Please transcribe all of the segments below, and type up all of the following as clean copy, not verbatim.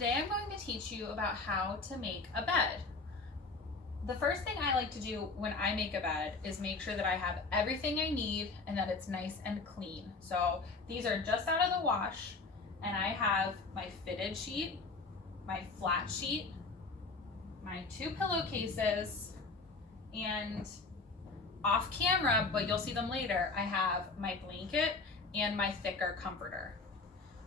Today I'm going to teach you about how to make a bed. The first thing I like to do when I make a bed is make sure that I have everything I need and that it's nice and clean. So these are just out of the wash, and I have my fitted sheet, my flat sheet, my 2 pillowcases, and off camera, but you'll see them later, I have my blanket and my thicker comforter.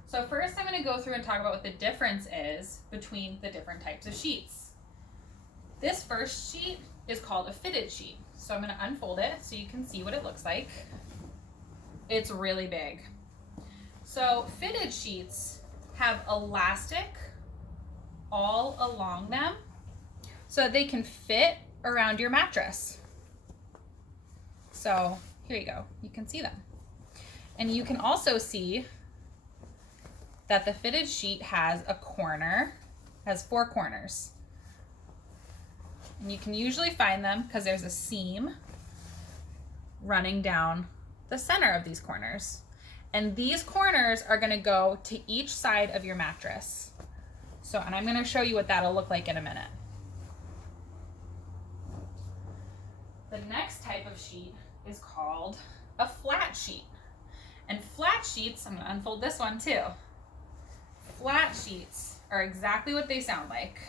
So first I'm going to go through and talk about what the difference is between the different types of sheets. This first sheet is called a fitted sheet. So I'm going to unfold it so you can see what it looks like. It's really big. So fitted sheets have elastic all along them so they can fit around your mattress. So here you go, you can see them. And you can also see that the fitted sheet has a corner, has 4 corners. And you can usually find them because there's a seam running down the center of these corners. And these corners are gonna go to each side of your mattress. And I'm gonna show you what that'll look like in a minute. The next type of sheet is called a flat sheet. And flat sheets, I'm gonna unfold this one too. Flat sheets are exactly what they sound like.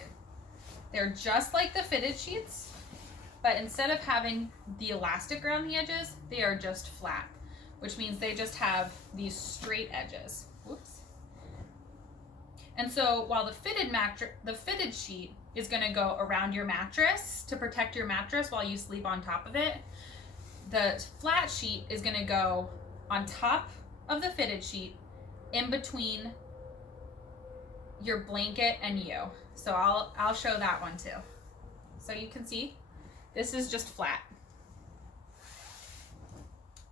They're just like the fitted sheets, but instead of having the elastic around the edges, they are just flat, which means they just have these straight edges. Whoops. And so while the fitted sheet is gonna go around your mattress to protect your mattress while you sleep on top of it, the flat sheet is gonna go on top of the fitted sheet in between your blanket and you. So I'll show that one too. So you can see, this is just flat.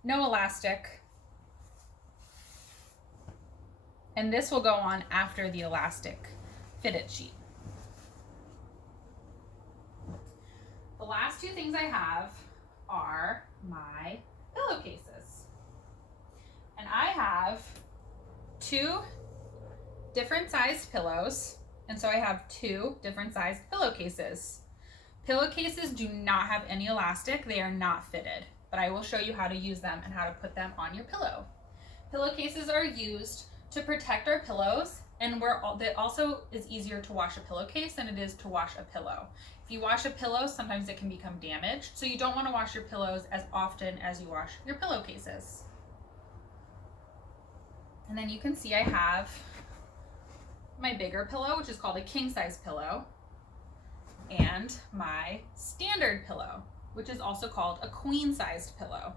No elastic. And this will go on after the elastic fitted sheet. The last 2 things I have are my pillowcases. And I have 2 different sized pillows, and so I have 2 different sized pillowcases. Pillowcases do not have any elastic, they are not fitted, but I will show you how to use them and how to put them on your pillow. Pillowcases are used to protect our pillows, and it also is easier to wash a pillowcase than it is to wash a pillow. If you wash a pillow, sometimes it can become damaged, so you don't want to wash your pillows as often as you wash your pillowcases. And then you can see I have my bigger pillow, which is called a king size pillow, and my standard pillow, which is also called a queen sized pillow.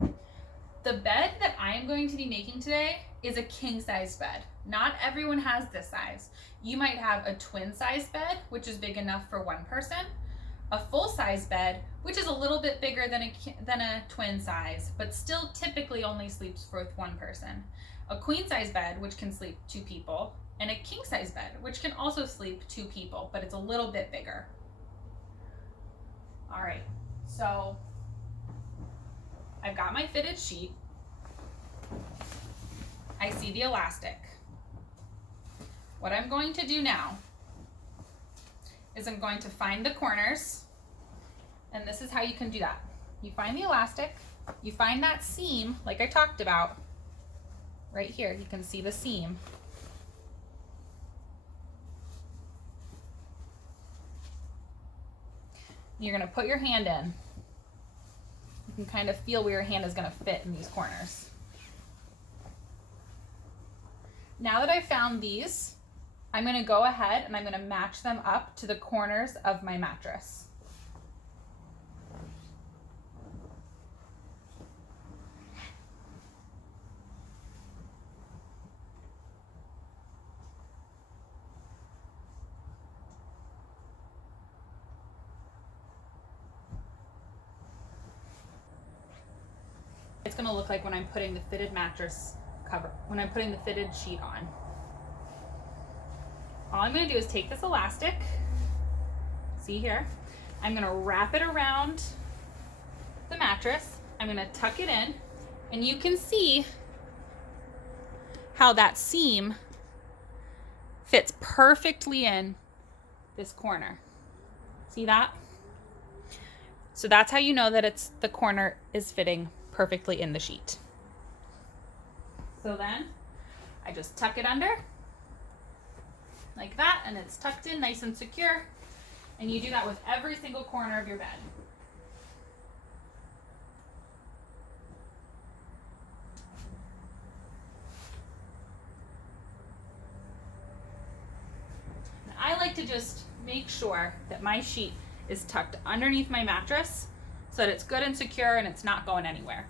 The bed that I am going to be making today is a king size bed. Not everyone has this size. You might have a twin size bed, which is big enough for 1 person, a full size bed, which is a little bit bigger than a twin size, but still typically only sleeps with 1 person. A queen size bed, which can sleep 2 people, and a king size bed, which can also sleep 2 people, but it's a little bit bigger. All right, so I've got my fitted sheet. I see the elastic. What I'm going to do now is I'm going to find the corners, and this is how you can do that. You find the elastic, you find that seam like I talked about. Right here, you can see the seam. You're gonna put your hand in. You can kind of feel where your hand is gonna fit in these corners. Now that I've found these, I'm gonna go ahead and I'm gonna match them up to the corners of my mattress. It's gonna look like when I'm putting the fitted mattress cover, when I'm putting the fitted sheet on. All I'm gonna do is take this elastic, see here, I'm gonna wrap it around the mattress, I'm gonna tuck it in, and you can see how that seam fits perfectly in this corner. See that? So that's how you know that the corner is fitting perfectly in the sheet. So then I just tuck it under like that, and it's tucked in nice and secure. And you do that with every single corner of your bed. And I like to just make sure that my sheet is tucked underneath my mattress so that it's good and secure and it's not going anywhere.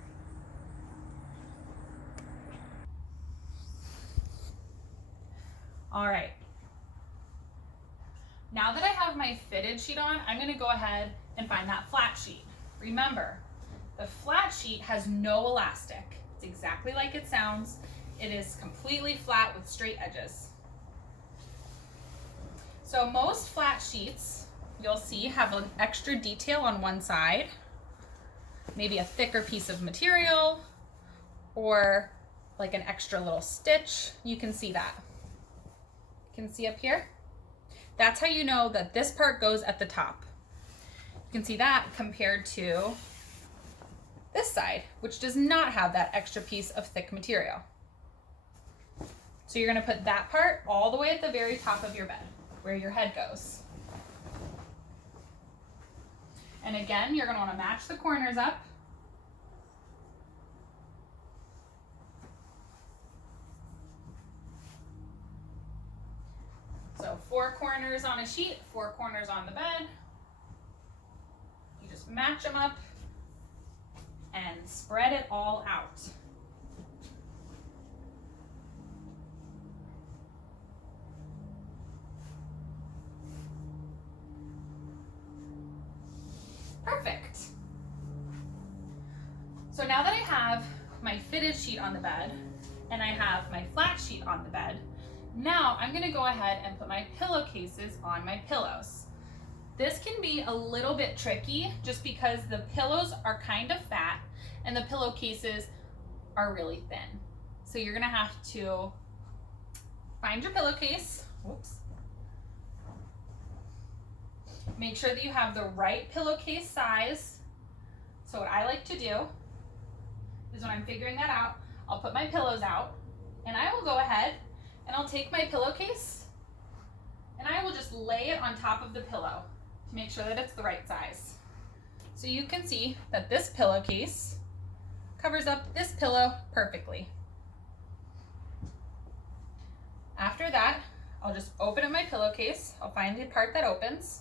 All right. Now that I have my fitted sheet on, I'm going to go ahead and find that flat sheet. Remember, the flat sheet has no elastic. It's exactly like it sounds. It is completely flat with straight edges. So most flat sheets, you'll see, have an extra detail on one side, maybe a thicker piece of material, or like an extra little stitch. You can see that. You can see up here? That's how you know that this part goes at the top. You can see that compared to this side, which does not have that extra piece of thick material. So you're going to put that part all the way at the very top of your bed, where your head goes. And again, you're going to want to match the corners up. So 4 corners on a sheet, 4 corners on the bed. You just match them up and spread it all out. Perfect. So now that I have my fitted sheet on the bed and I have my flat sheet on the bed, now I'm going to go ahead and put my pillowcases on my pillows. This can be a little bit tricky just because the pillows are kind of fat and the pillowcases are really thin. So you're going to have to find your pillowcase. Whoops. Make sure that you have the right pillowcase size. So what I like to do is when I'm figuring that out, I'll put my pillows out and I will go ahead and I'll take my pillowcase and I will just lay it on top of the pillow to make sure that it's the right size. So you can see that this pillowcase covers up this pillow perfectly. After that, I'll just open up my pillowcase. I'll find the part that opens,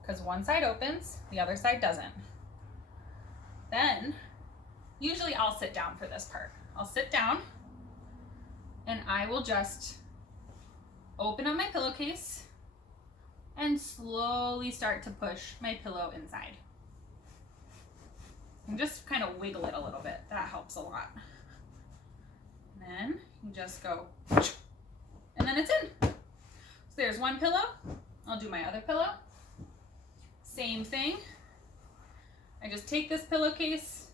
because one side opens, the other side doesn't. Then, usually I'll sit down for this part. I'll sit down and I will just open up my pillowcase and slowly start to push my pillow inside. And just kind of wiggle it a little bit. That helps a lot. And then you just go, and then it's in. So there's one pillow. I'll do my other pillow. Same thing. I just take this pillowcase,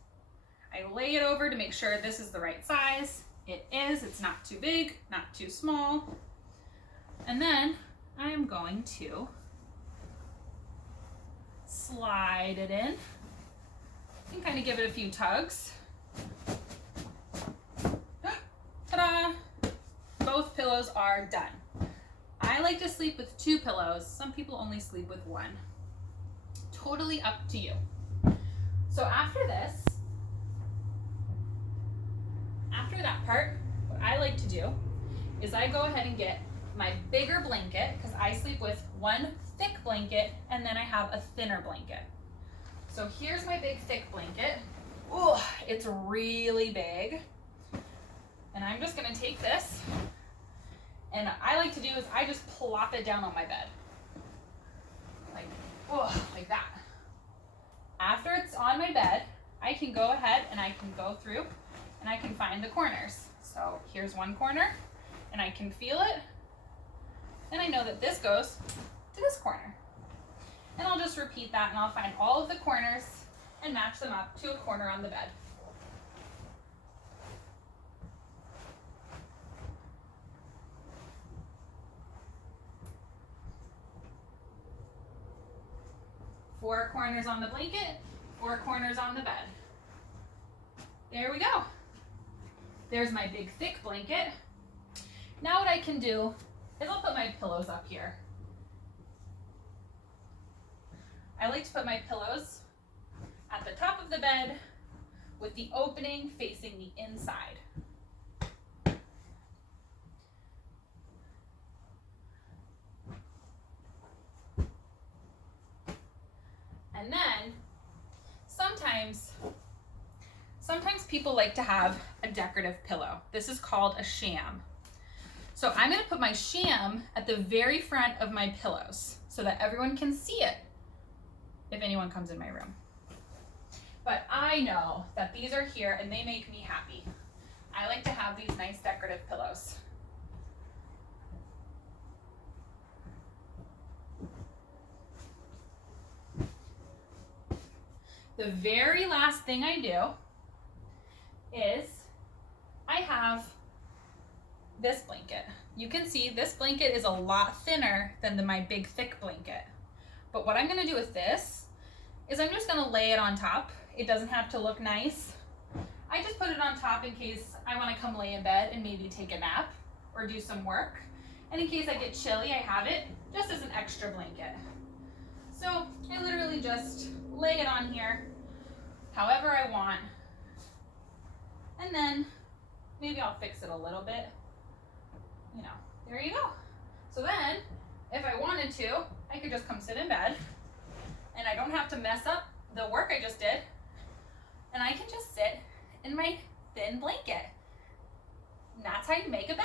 I lay it over to make sure this is the right size. It is, it's not too big, not too small. And then I am going to slide it in and kind of give it a few tugs. Ta-da! Both pillows are done. I like to sleep with 2 pillows. Some people only sleep with 1. Totally up to you. So after this, after that part, what I like to do is I go ahead and get my bigger blanket, because I sleep with one thick blanket and then I have a thinner blanket. So here's my big thick blanket. Ooh, it's really big. And I'm just gonna take this, and I like to do is I just plop it down on my bed. Like that. After it's on my bed, I can go ahead and I can go through and I can find the corners. So here's one corner and I can feel it. And I know that this goes to this corner. And I'll just repeat that and I'll find all of the corners and match them up to a corner on the bed. 4 corners on the blanket, 4 corners on the bed. There we go. There's my big thick blanket. Now what I can do is I'll put my pillows up here. I like to put my pillows at the top of the bed with the opening facing the inside. And then sometimes people like to have a decorative pillow. This is called a sham. So I'm going to put my sham at the very front of my pillows so that everyone can see it if anyone comes in my room. But I know that these are here and they make me happy. I like to have these nice decorative pillows. The very last thing I do is I have this blanket. You can see this blanket is a lot thinner than my big thick blanket. But what I'm gonna do with this is I'm just gonna lay it on top. It doesn't have to look nice. I just put it on top in case I wanna come lay in bed and maybe take a nap or do some work. And in case I get chilly, I have it just as an extra blanket. So I literally just lay it on here however I want. And then maybe I'll fix it a little bit. You know, there you go. So then, if I wanted to, I could just come sit in bed and I don't have to mess up the work I just did. And I can just sit in my thin blanket. And that's how you make a bed.